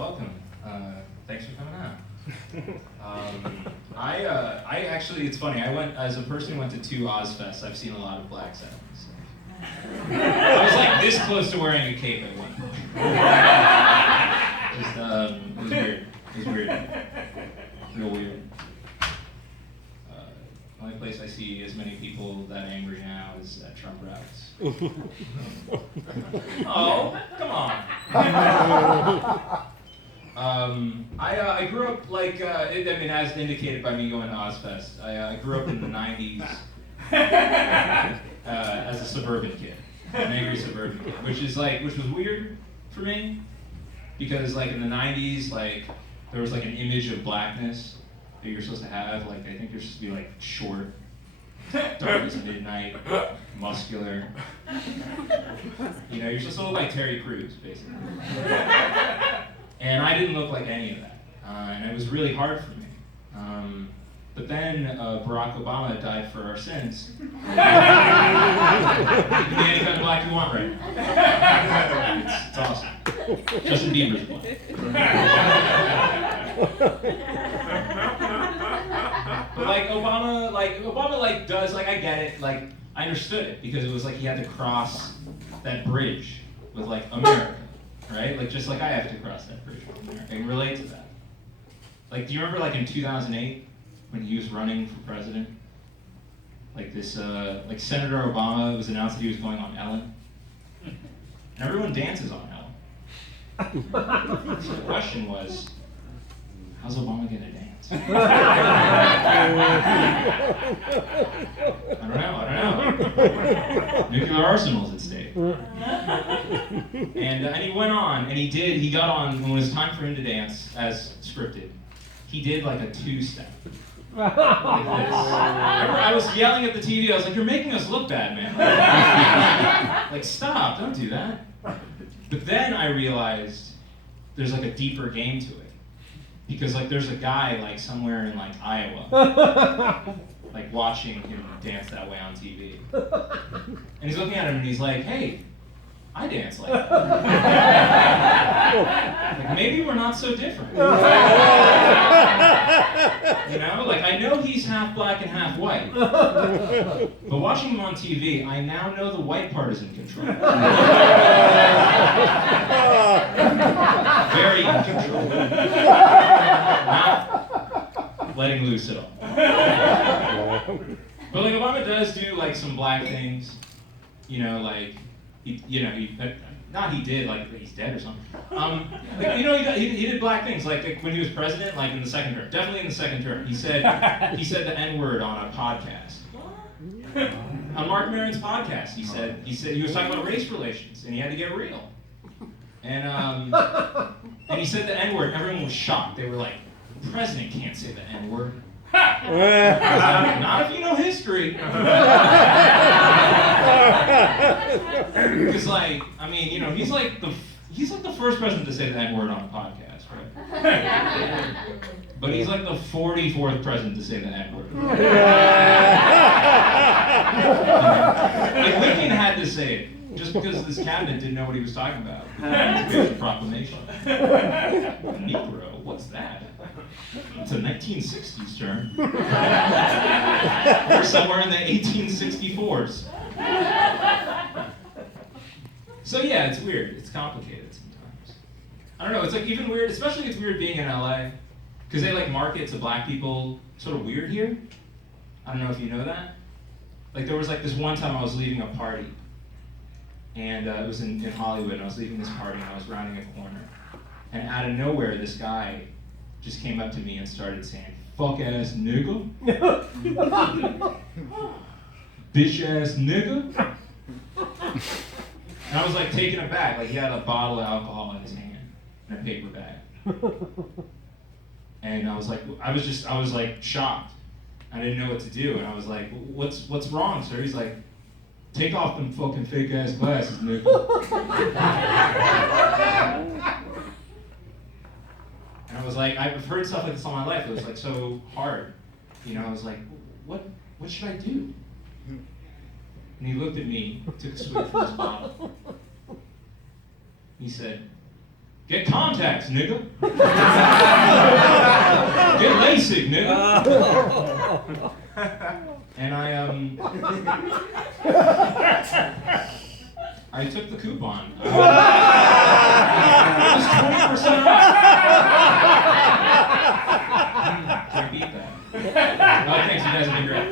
welcome. Thanks for coming out. I actually, it's funny. I went as a person who went to 2 Ozfests. I've seen a lot of Black Sabbath. So. I was like this close to wearing a cape at one point. Just, it was weird. It was weird. Real weird. The only place I see as many people that angry now is at Trump rallies. Oh, come on. I grew up like, as indicated by me going to Ozfest, I grew up in the 90s as a suburban kid, an angry suburban kid, which was weird for me, because like in the 90s, like there was like an image of blackness that you're supposed to have. Like I think you're supposed to be like short, dark as midnight, muscular. You know, you're supposed to look like Terry Crews, basically. And I didn't look like any of that, and it was really hard for me. But then Barack Obama died for our sins. You can be any kind of black you want right now. It's awesome. Justin Bieber's black. But Obama does, I get it, I understood it, because it was like he had to cross that bridge with America, right? Just like I have to cross that bridge with America. I can relate to that. Do you remember in 2008 when he was running for president? Senator Obama, it was announced that he was going on Ellen. And everyone dances on Ellen. So the question was, how's Obama gonna dance? I don't know. Nuclear arsenals at stake. And he went on, and he got on, when it was time for him to dance, as scripted, he did a 2-step. Like this. I was yelling at the TV, I was like, you're making us look bad, man. Stop, don't do that. But then I realized there's a deeper game to it. Because there's a guy somewhere in Iowa, watching him dance that way on TV. And he's looking at him and he's like, hey, I dance like that. Maybe we're not so different. I know he's half black and half white. But watching him on TV, I now know the white part is in control. Very in control. Not letting loose at all. But Obama does do some black things. He did, he's dead or something. He did black things, when he was president, in the second term. Definitely in the second term. He said the N-word on a podcast. On Mark Maron's podcast, he said he was talking about race relations, and he had to get real. And he said the N-word, everyone was shocked. They were like, the president can't say the N-word. Not if you know history. Because he's the first president to say the N-word on a podcast, right? But he's the 44th president to say the N-word. Lincoln had to say it, just because this cabinet didn't know what he was talking about. It's a proclamation. Negro, what's that? It's a 1960s term. Or somewhere in the 1864s. So yeah, it's weird. It's complicated sometimes. I don't know, it's even weird, especially it's weird being in LA. Because they market to black people sort of weird here. I don't know if you know that. There was this one time I was leaving a party. And it was in Hollywood, and I was leaving this party, and I was rounding a corner. And out of nowhere, this guy just came up to me and started saying, fuck ass nigga. Bitch ass nigga. And I was taken aback, he had a bottle of alcohol in his hand, in a paper bag. And I was shocked. I didn't know what to do, and I was like, what's wrong, sir? He's like, take off them fucking fake ass glasses, nigga. And I was like, I've heard stuff like this all my life. It was so hard. I was like, what should I do? And he looked at me, took a swig from his bottle. He said, Get contacts, nigga. Get LASIK, nigga. And I took the coupon. It was 20% off. Can't beat that. Oh, thanks, you guys have been great.